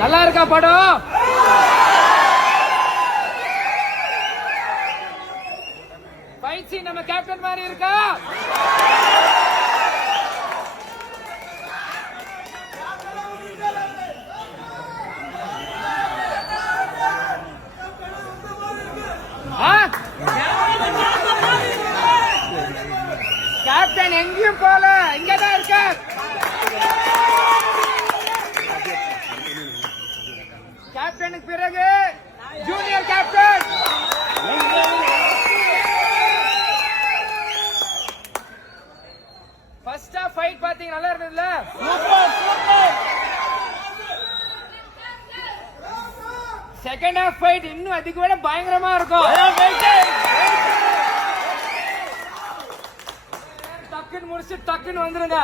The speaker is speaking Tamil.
நல்லா இருக்கா படம்? ஃபைட் சீன் நம்ம கேப்டன் மாதிரி இருக்கா? கேப்டன் எங்கேயும் போல, இங்கதான் இருக்க. கேப்டனுக்கு பிறகு junior captain. First half fight பாத்தீங்க, நல்லா இருந்ததுல? செகண்ட் ஹாஃப் ஃபைட் இன்னும் அதுக்கு விட பயங்கரமா இருக்கும். டக்குன்னு முடிச்சு டக்குன்னு வந்துருங்க.